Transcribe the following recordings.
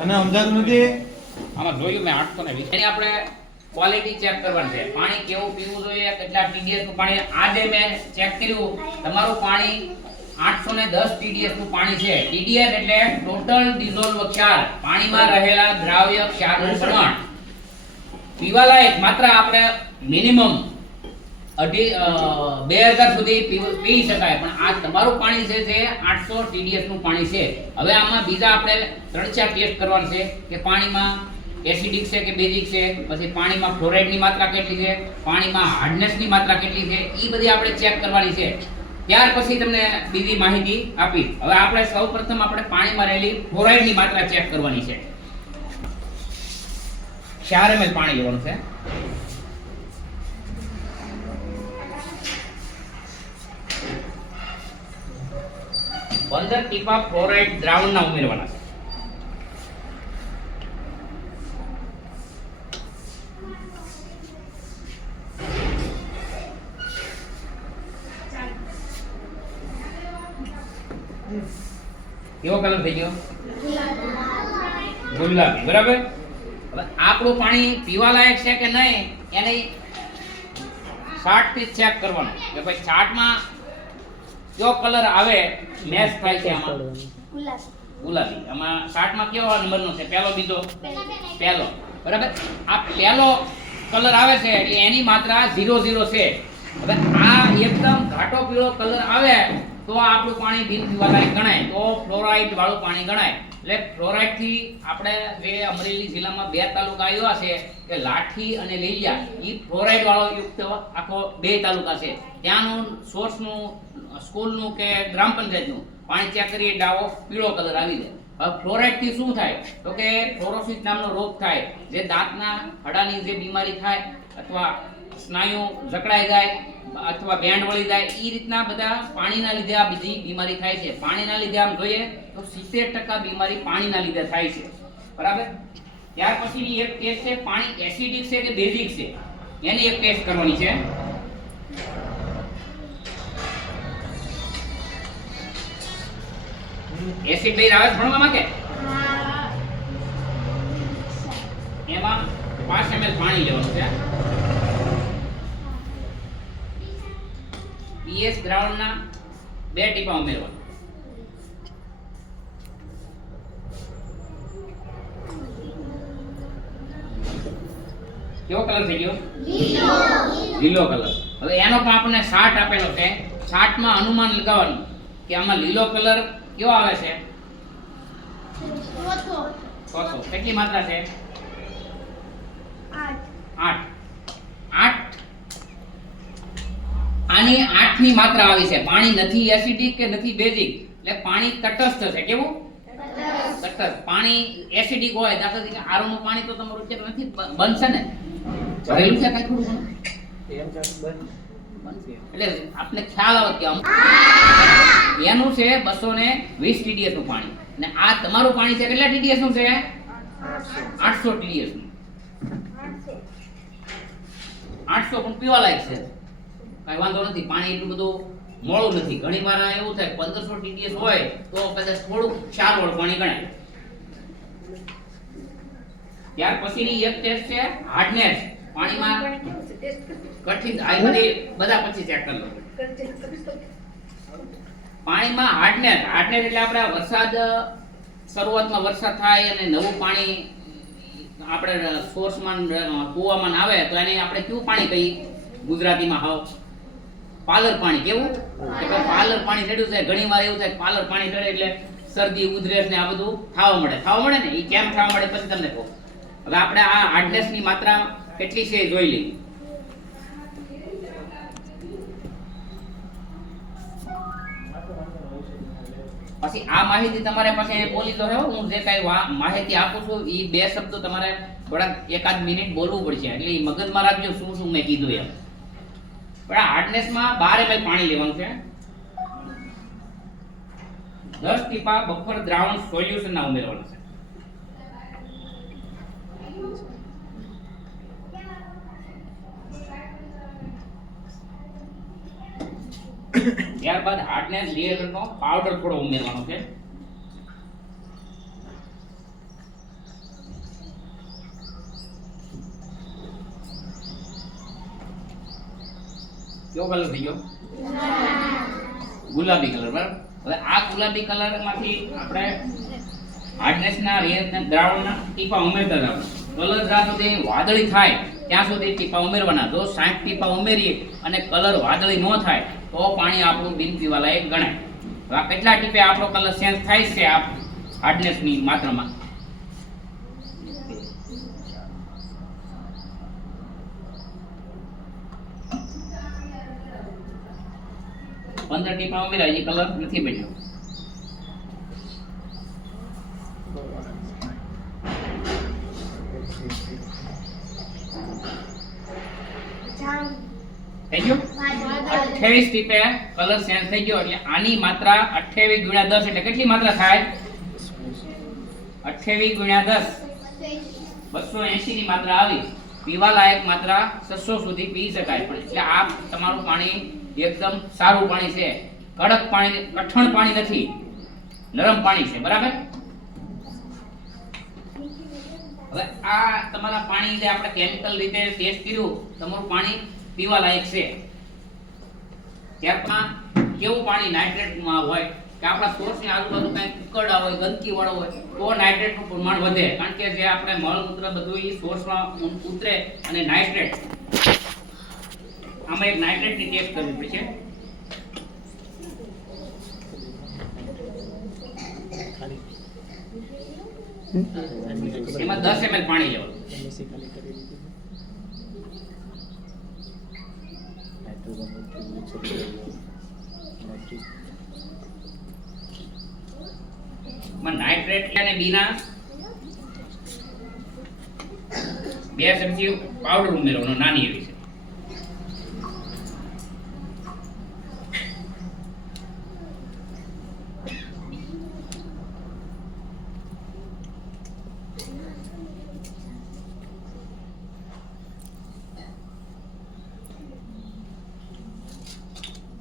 તને સમજાતું નથી આમાં જોયું મેં આઠસો ને વીસ. આપણે ક્વોલિટી ચેક કરવાની છે. પાણી કેવું પીવું જોઈએ, કેટલા ટીડીએસનું પાણી. આજે મેં ચેક કર્યું, તમારું પાણી આઠસો ને દસ ટીડીએસનું પાણી છે. ટીડીએસ એટલે ટોટલ ડિઝોલ્વ ક્ષાર પાણીમાં રહેલા દ્રાવ્ય ક્ષારનું પ્રમાણ. પીવાલાયક માત્ર આપણે મિનિમમ અઢી બે હજાર સુધી પી- શકાય. પણ આ તમારું પાણી છે જે આઠસો ટીડીએસનું પાણી છે. હવે આમાં બીજા આપણે ત્રણ ચાર ટેસ્ટ કરવાના છે કે પાણીમાં એસિડિક છે કે બેઝિક છે, પછી પાણીમાં ફ્લોરાઇડની માત્રા કેટલી છે, પાણીમાં હાર્ડનેસની માત્રા કેટલી છે એ બધી આપણે ચેક કરવાની છે. ત્યાર પછી તમને બીજી માહિતી આપી. હવે આપણે સૌપ્રથમ આપણે પાણીમાં રહેલી ફ્લોરાઇડની માત્રા ચેક કરવાની છે. ચાર ml પાણી લેવાનું છે. પંદર ટીપા ફ્લોરાઇડ દ્રાવણના ઉમેરવાના છે કેવો કલર થઈ ગયો ગુલાબી બરાબર હવે આપણું પાણી પીવા લાયક છે કે નહીં એને છાટથી ચેક કરવાનું કે ભાઈ છાટમાં કયો કલર આવે મેચ થાય છે આમાં. ગુલાબી. આમાં શાર્ટમાં કેવો નંબરનો છે? પહેલો બીજો? પહેલો. બરાબર? આ પહેલો કલર આવે છે એટલે એની માત્રા 00 છે. હવે આ એકદમ ઘાટો પીળો કલર આવે તો આપણું પાણી બિન પીવાલાયક ગણાય. તો ફ્લોરાઇડ વાળું પાણી ગણાય. એટલે ફ્લોરાઇડથી આપણે જે અમરેલી જિલ્લામાં બે તાલુકા આવ્યા છે કે લાઠી અને લીલિયા એ ફ્લોરાઇડ વાળો યુક્ત આખો બે તાલુકા છે. ત્યાંનું સોર્સનું સ્કૂલનું કે ગ્રામ પંચાયતનું. પાણી ચેક કરીએ ડાવો પીળો કલર આવી જાય. હવે ફ્લોરાઇડથી શું થાય? તો કે ફ્લોરોસિસ નામનો રોગ થાય. જે દાંતના હડાની જે બીમારી થાય, અથવા સ્નાયુ જકડાઈ જાય, અથવા બેન્ડ વળી જાય એ રીતના બધા પાણીના લીધે આ બીજી બીમારી થાય છે. પાણીના લીધે આમ જોઈએ તો સિત્તેર ટકા બીમારી પાણીના લીધે થાય છે. બરાબર? ત્યાર પછીની એક ટેસ્ટ છે, પાણી એસિડિક છે કે બેઝિક છે? એની એક ટેસ્ટ કરવાની છે. એસિડ બેઝ આવે ભણવા કે? એમાં પાંચ એમએલ પાણી લેવાનું છે પીએચ દ્રાવણના બે ટીપા ઉમેરવાના. કેવો કલર થઈ ગયો? લીલો કલર. હવે એનો પણ આપણને શાર્ટ આપેલો છે. શાર્ટમાં અનુમાન લગાવવાનું કે આમાં લીલો કલર કેવો આવે છે? છસો કેટલી માત્રા છે? આઠ. આઠ. આની આઠની માત્રા આવી છે. પાણી નથી એસિડિક કે નથી બેઝિક એટલે પાણી તટસ્થ છે. કેવું? તટસ્થ. પાણી એસિડિક હોય દાખલા તરીકે આરો નું પાણી તો તમારું અત્યારે નથી બનશે ને? ભરેલું છે કાંઈ થોડું ઘણું? એટલે આપને ખ્યાલ આવે કે આમ એનું છે બસો ને વીસ ટીડીએસનું પાણી. અને આ તમારું પાણી છે કેટલા ટીડીએસનું છે? આઠસો ટીડીએસનું આઠસો પણ પીવા લાયક છે. કઈ વાંધો નથી, પાણી એટલું બધું મોળું નથી. ઘણી વાર એવું થાય, પંદરસો ટીડીએસ હોય, તો કદાચ થોડુંક ચાર વાળું પાણી ગણાય. ત્યાર પછીની એક ટેસ્ટ છે હાર્ડનેસ. પાણીમાં કઠિન. આ બધી બધા પછી ચેક કરી લો. પાણીમાં હાર્ડનેસ હાર્ડનેસ એટલે આપણે વરસાદ શરૂઆતમાં વરસાદ થાય અને નવું પાણી આપણે સોર્સમાં કૂવામાં આવે તો એને આપણે કેવું પાણી કહીએ? ગુજરાતીમાં હાવ. પાલર પાણી કેવું? કે પાલર પાણી રેડ્યું છે. ઘણી વાર એવું થાય પાલર પાણી રેડે એટલે શરદી ઉધરસ ને આ બધું થાવા મળે. થવા મળે ને? એ કેમ થવા મળે પછી તમને કહું. હવે આપણે આ હાર્ડનેસની માત્રા કેટલી છે જોઈ લઈએ. પછી આ માહિતી તમારે પાસે બોલી દો હું જે કાંઈ માહિતી આપું છું એ બે શબ્દો તમારે થોડાક એકાદ મિનિટ બોલવું પડશે. એટલે મગજમાં રાખજો શું શું મેં કીધું એમ. પણ આ હાર્ડનેસમાં બાર ml પાણી લેવાનું છે? દસ ટીપા બફર દ્રાવણ સોલ્યુશન ના ઉમેરવાનું છે. ત્યારબાદ હાર્ડનેસ લેયરનો પાવડર થોડો ઉમેરવાનો છે. કયો કલર થઈ ગયો? ગુલાબી કલર બરાબર? હવે આ ગુલાબી કલરમાંથી આપણે હાર્ડનેસના રેયરના દ્રાવણના ટીપા ઉમેરતા જાવ કલર જ્યાં સુધી વાદળી થાય, ત્યાં સુધી ટીપા ઉમેરવાના. જો સાઠ ટીપા ઉમેરીએ અને કલર વાદળી ન થાય તો પાણી આપણું બિન પીવાલાયક ગણાય. હવે કેટલા ટીપે આપણો કલર ચેન્જ થાય છે આ હાર્ડનેસની માત્રામાં? પંદર ટીપા ઉમેર્યા એ કલર નથી બન્યો થઈ ગયું અઠ્યાવીસ ટીપે કલર ચેન્જ થઈ ગયો. એટલે આની માત્રા અઠ્યાવીસ ગુણ્યા દસ એટલે કેટલી માત્રા થાય? અઠ્યાવીસ ગુણ્યા દસ. બસો એસી ની માત્રા આવી. પીવા લાયક માત્રા છસો સુધી પી શકાય પણ એટલે આ તમારું પાણી એકદમ સારું પાણી છે. કડક પાણી કઠણ પાણી નથી. નરમ પાણી છે, બરાબર? હવે આ તમારા પાણી આપણે કેમિકલ રીતે ટેસ્ટ કર્યું, તમારું પાણી પીવા લાયક છે. ત્યારમાં કેવું પાણી નાઇટ્રેટમાં હોય કે આપણા સોર્સની આજુબાજુ કાંઈ ઉકરડા હોય ગંદકી વાળો હોય તો નાઇટ્રેટનું પ્રમાણ વધે. કારણ કે જે આપણે મળમૂત્ર બધું એ સોર્સમાં ઉતરે અને નાઇટ્રેટ આમાં એક નાઇટ્રેટની ટેસ્ટ કરવી પડશે એમાં દસ એમએલ પાણી લેવાનું. માં નાઇટ્રેટ અને બીના બે ચમચી પાવડર ઉમેરવાનો નાની એવી છે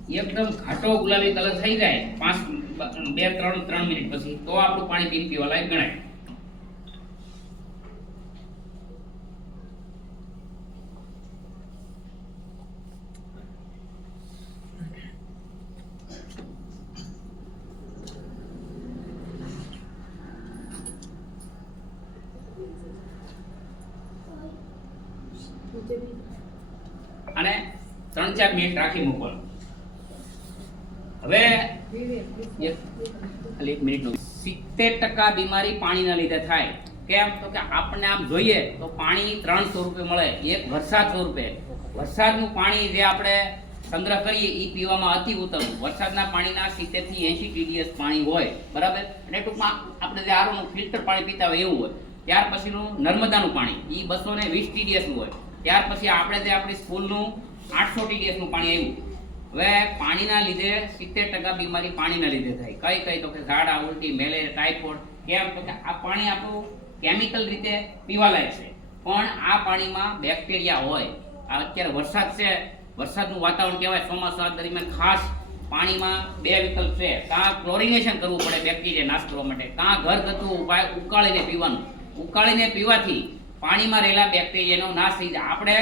એકદમ ઘાટો ગુલાબી કલર થઈ જાય. પાંચ, બે ત્રણ ત્રણ મિનિટ પછી તો આપણું પાણી પી પીવા લાયક ગણાય. અને ત્રણ, ચાર મિનિટ રાખી મૂકવાનું. હવે એક મિનિટનું સિત્તેર ટકા બીમારી પાણીના લીધે થાય. કેમ? તો કે આપણને આમ જોઈએ તો પાણી ત્રણ સ્વરૂપે મળે, એક વરસાદ સ્વરૂપે વરસાદનું પાણી જે આપણે સંગ્રહ કરીએ એ પીવામાં અતિ ઉત્તમ. વરસાદના પાણીના સિત્તેરથી એંશી ટીડીએસ પાણી હોય, બરાબર? અને ટૂંકમાં આપણે જે આરોનું ફિલ્ટર પાણી પીતા હોય એવું હોય, ત્યાર પછીનું નર્મદાનું પાણી એ બસો ને વીસ ટીડીએસનું હોય. ત્યાર પછી આપણે જે આપણી સ્કૂલનું આઠસો ટીડીએસનું પાણી આવ્યું હવે પાણીના લીધે સિત્તેર ટકા બીમારી પાણીના લીધે થાય. કઈ કઈ તો કે ઝાડા ઉલટી મેલેરિયા, ટાઇફોઇડ, કેમ તો કે આ પાણી આપણું કેમિકલ રીતે પીવાલાય છે. પણ આ પાણીમાં બેક્ટેરિયા હોય અત્યારે વરસાદ છે, વરસાદનું વાતાવરણ કહેવાય ચોમાસા દરમિયાન ખાસ પાણીમાં બે વિકલ્પ છે. કાં ક્લોરિનેશન કરવું પડે બેક્ટેરિયા નાશ કરવા માટે, કાં ઘરગથ્થુ ઉપાય ઉકાળીને પીવાનું. ઉકાળીને પીવાથી પાણીમાં રહેલા બેક્ટેરિયાનો નાશ થઈ જાય. આપણે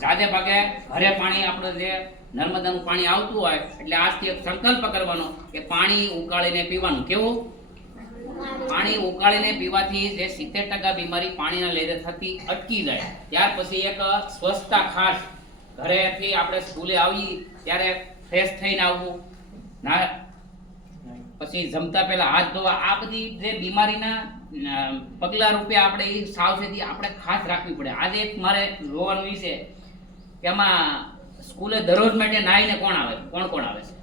જાજે ભાગે ઘરે પાણી આપણે જે નર્મદાનું પાણી આવતું હોય, એટલે આજથી એક સંકલ્પ કરવાનો કે પાણી ઉકાળીને પીવાનું. કેવું? પાણી ઉકાળીને પીવાથી જે સિત્તેર ટકા બીમારી પાણીના લીધે થતી અટકી જાય. ત્યાર પછી એક સ્વચ્છતા ખાસ ઘરેથી આપણે સ્કૂલે આવી, ત્યારે ફ્રેશ થઈને આવવું. ના, પછી જમતા પહેલા હાથ ધોવા. આ બધી જે બીમારીના પગલા રૂપે આપણે એ સાવચેતી આપણે ખાસ રાખવી પડે. આજે એક મારે જોવાનું છે આમાં સ્કૂલે દરરોજ માટે નાહીને કોણ આવે? કોણ કોણ આવે છે?